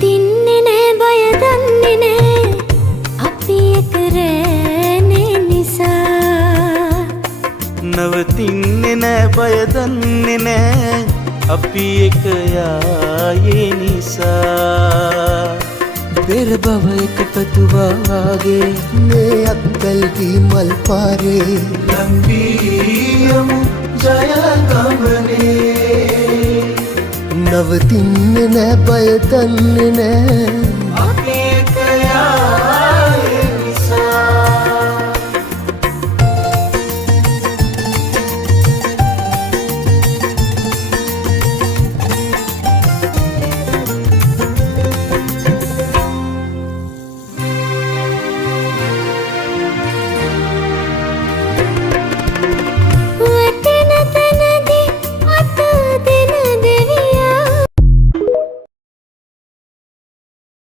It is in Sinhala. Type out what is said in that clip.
නවතින්නේ නෑ බය දන්නේ නෑ අපි එක රෑනේ නිසා නවතින්නේ නෑ බය දන්නේ නෑ අපි එක යායේ නිසා පෙර බව එක පැතුවාගේ මේ අත්වැල්දී මල් පාරේ ලංවීයමු ජයගමනේ නවතින්නේ නෑ බය දන්නේ නෑ